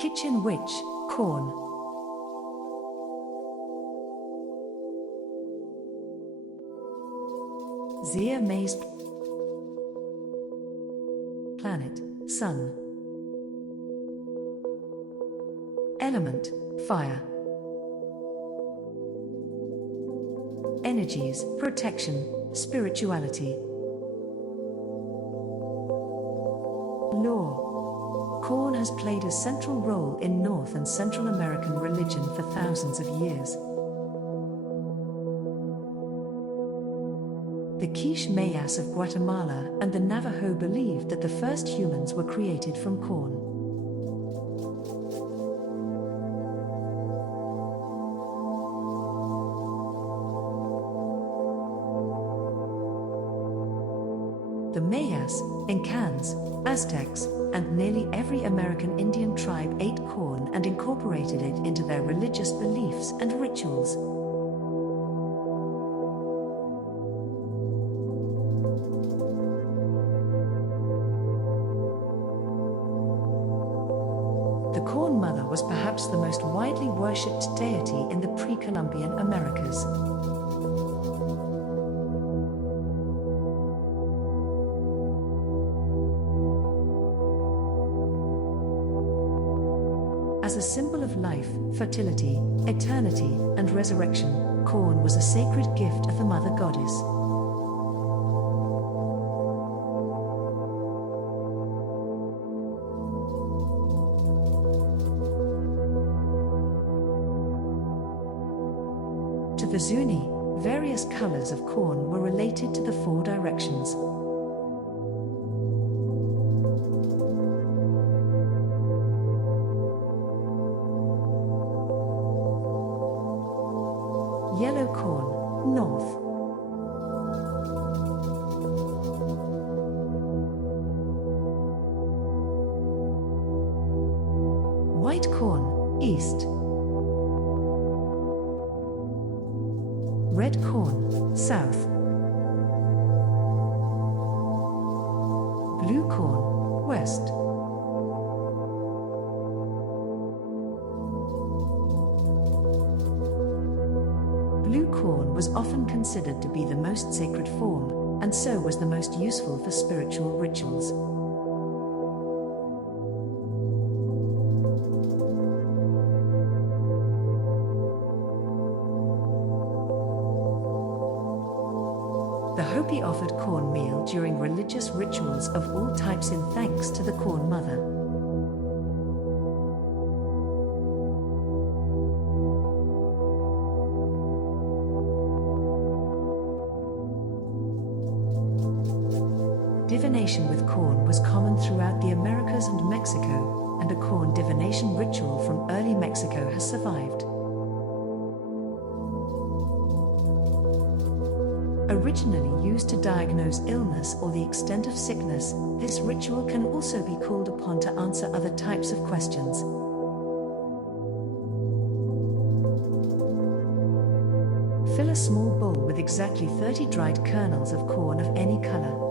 Kitchen witch, corn. Zia maize planet, sun. Element, fire. Energies, protection, spirituality. Lore. Corn has played a central role in North and Central American religion for thousands of years. The Quiche Mayas of Guatemala and the Navajo believed that the first humans were created from corn. The Mayas, Incans, Aztecs, and nearly every American Indian tribe ate corn and incorporated it into their religious beliefs and rituals. The Corn Mother was perhaps the most widely worshipped deity in the pre-Columbian Americas. As a symbol of life, fertility, eternity, and resurrection, corn was a sacred gift of the Mother Goddess. To the Zuni, various colors of corn were related to the four directions. Yellow corn, north. White corn, east. Red corn, south. Blue corn, west. Blue corn was often considered to be the most sacred form, and so was the most useful for spiritual rituals. The Hopi offered cornmeal during religious rituals of all types in thanks to the Corn Mother. Divination with corn was common throughout the Americas and Mexico, and a corn divination ritual from early Mexico has survived. Originally used to diagnose illness or the extent of sickness, this ritual can also be called upon to answer other types of questions. Fill a small bowl with exactly 30 dried kernels of corn of any color.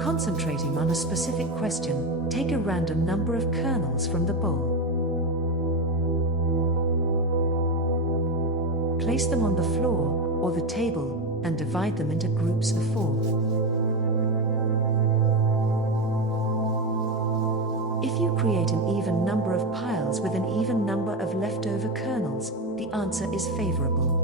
Concentrating on a specific question, take a random number of kernels from the bowl. Place them on the floor or the table and divide them into groups of 4. If you create an even number of piles with an even number of leftover kernels, the answer is favorable.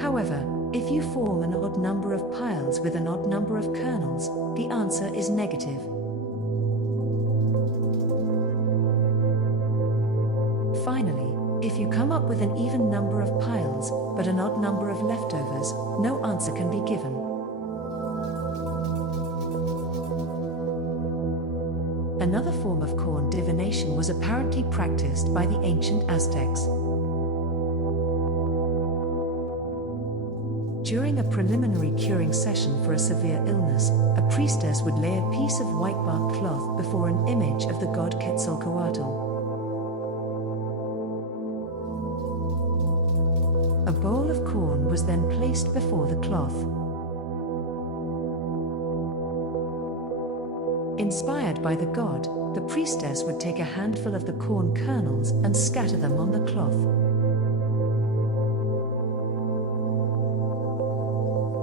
However, if you form an odd number of piles with an odd number of kernels, the answer is negative. Finally, if you come up with an even number of piles, but an odd number of leftovers, no answer can be given. Another form of corn divination was apparently practiced by the ancient Aztecs. During a preliminary curing session for a severe illness, a priestess would lay a piece of white bark cloth before an image of the god Quetzalcoatl. A bowl of corn was then placed before the cloth. Inspired by the god, the priestess would take a handful of the corn kernels and scatter them on the cloth.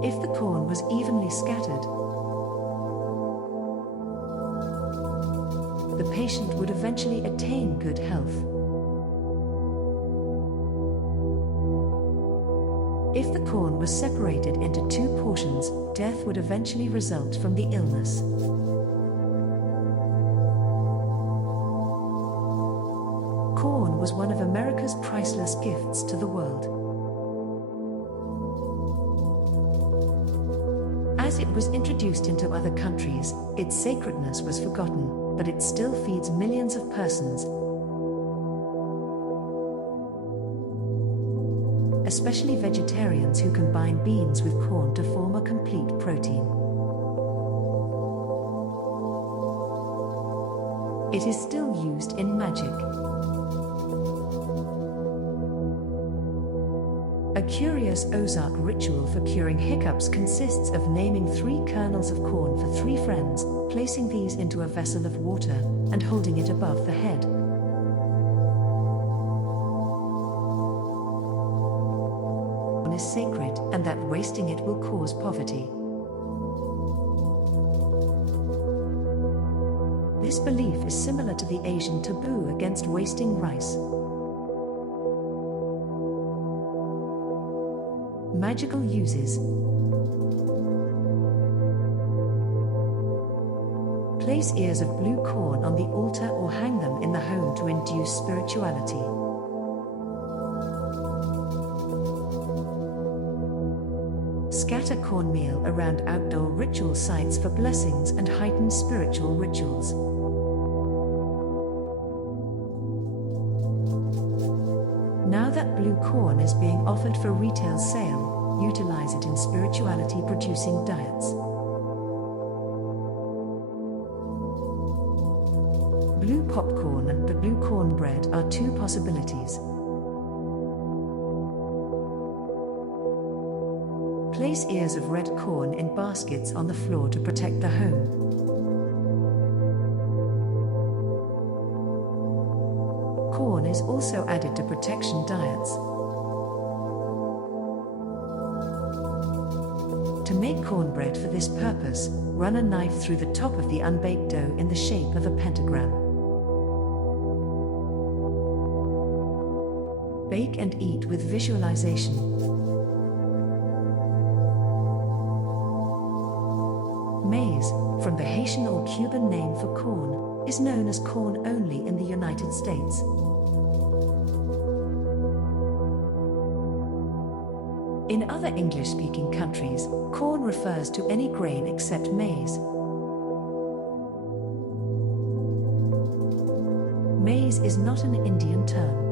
If the corn was evenly scattered, the patient would eventually attain good health. If the corn was separated into 2 portions, death would eventually result from the illness. Corn was one of America's priceless gifts to the world. As it was introduced into other countries, its sacredness was forgotten, but it still feeds millions of persons, especially vegetarians who combine beans with corn to form a complete protein. It is still used in magic. A curious Ozark ritual for curing hiccups consists of naming 3 kernels of corn for 3 friends, placing these into a vessel of water, and holding it above the head. Corn is sacred, and that wasting it will cause poverty. This belief is similar to the Asian taboo against wasting rice. Magical uses. Place ears of blue corn on the altar or hang them in the home to induce spirituality. Scatter cornmeal around outdoor ritual sites for blessings and heightened spiritual rituals. Now that blue corn is being offered for retail sale, utilize it in spirituality-producing diets. Blue popcorn and blue cornbread are 2 possibilities. Place ears of red corn in baskets on the floor to protect the home. Corn is also added to protection diets. To make cornbread for this purpose, run a knife through the top of the unbaked dough in the shape of a pentagram. Bake and eat with visualization. Maize, from the Haitian or Cuban name for corn, is known as corn only in the United States. In other English-speaking countries, corn refers to any grain except maize. Maize is not an Indian term.